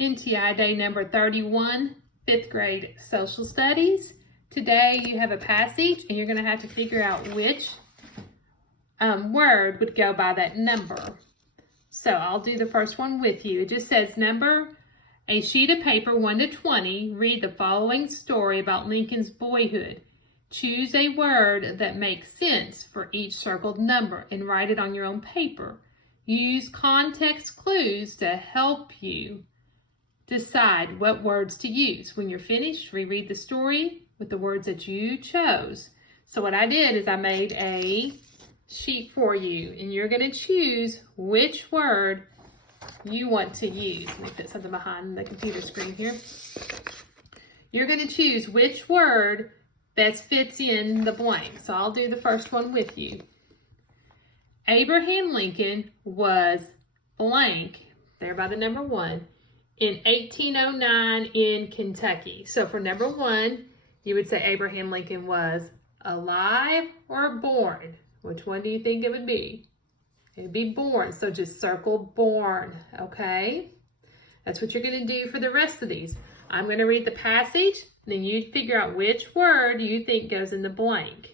NTI Day number 31, 5th grade social studies. Today you have a passage and you're going to have to figure out which word would go by that number. So I'll do the first one with you. It just says number a sheet of paper 1 to 20. Read the following story about Lincoln's boyhood. Choose a word that makes sense for each circled number and write it on your own paper. Use context clues to help you decide what words to use. When you're finished, reread the story with the words that you chose. So what I did is I made a sheet for you, and you're going to choose which word you want to use. Let me put something behind the computer screen here. You're going to choose which word best fits in the blank. So I'll do the first one with you. Abraham Lincoln was blank, there by the number 1, in 1809 in Kentucky. So for number 1, you would say Abraham Lincoln was alive or born. Which one do you think it would be? It would be born, so just circle born, okay? That's what you're going to do for the rest of these. I'm going to read the passage, and then you figure out which word you think goes in the blank.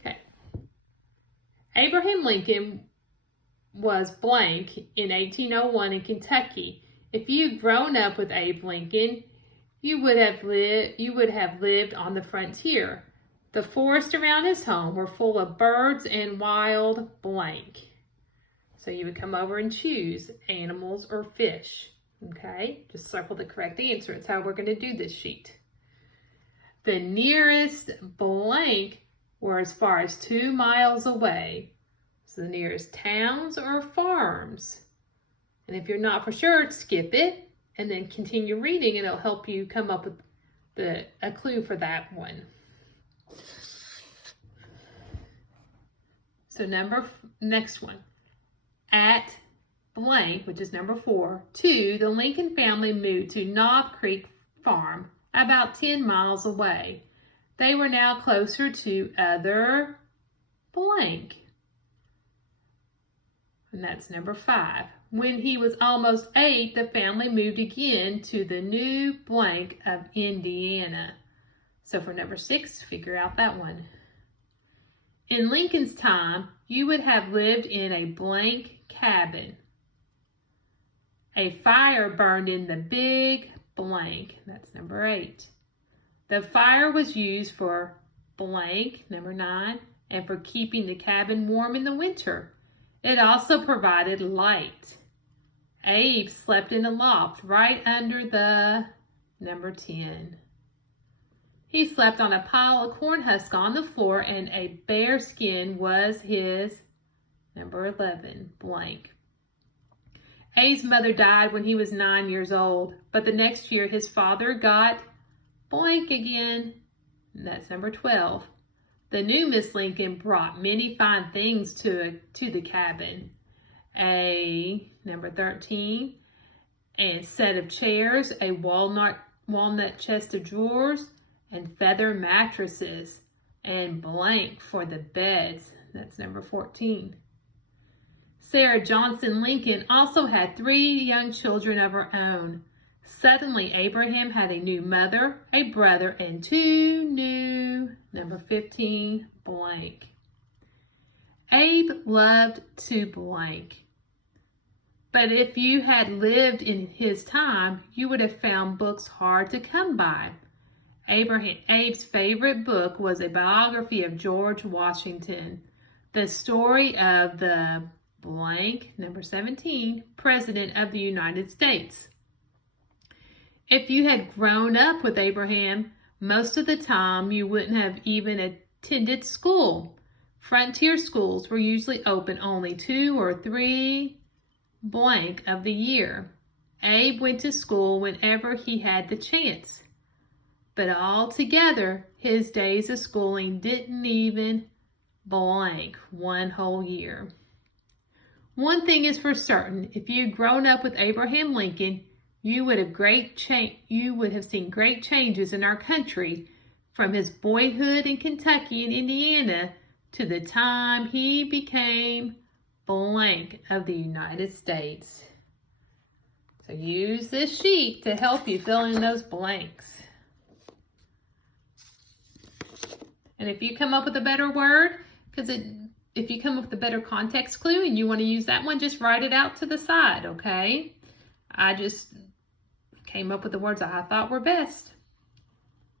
Okay. Abraham Lincoln was blank in 1801 in Kentucky. If you'd grown up with Abe Lincoln, you would have lived on the frontier. The forests around his home were full of birds and wild blank. So you would come over and choose animals or fish. Okay, just circle the correct answer. It's how we're going to do this sheet. The nearest blank were as far as 2 miles away. So the nearest towns or farms. And if you're not for sure, skip it and then continue reading, and it'll help you come up with a clue for that one. So next one. At blank, which is number 4, 2, the Lincoln family moved to Knob Creek Farm, about 10 miles away. They were now closer to other blank. And that's number 5. When he was almost 8, the family moved again to the new blank of Indiana. So for number 6, figure out that one. In Lincoln's time, you would have lived in a blank cabin. A fire burned in the big blank. That's number 8. The fire was used for blank, number 9, and for keeping the cabin warm in the winter. It also provided light. Abe slept in a loft right under the number 10. He slept on a pile of corn husk on the floor, and a bear skin was his number 11, blank. Abe's mother died when he was 9 years old, but the next year his father got blank again, and that's number 12. The new Miss Lincoln brought many fine things to the cabin. A number 13, a set of chairs, a walnut chest of drawers, and feather mattresses, and blank for the beds. That's number 14. Sarah Johnson Lincoln also had 3 young children of her own. Suddenly, Abraham had a new mother, a brother, and 2 new, number 15, blank. Abe loved to blank. But if you had lived in his time, you would have found books hard to come by. Abe's favorite book was a biography of George Washington, the story of the blank, number 17, President of the United States. If you had grown up with Abraham, most of the time you wouldn't have even attended school. Frontier schools were usually open only 2 or 3 blank of the year. Abe went to school whenever he had the chance. But altogether, his days of schooling didn't even blank 1 whole year. One thing is for certain, if you'd grown up with Abraham Lincoln, you would have seen great changes in our country, from his boyhood in Kentucky and Indiana to the time he became blank of the United States. So use this sheet to help you fill in those blanks. And if you come up with a better word, if you come up with a better context clue and you want to use that one, just write it out to the side, okay? I just came up with the words I thought were best.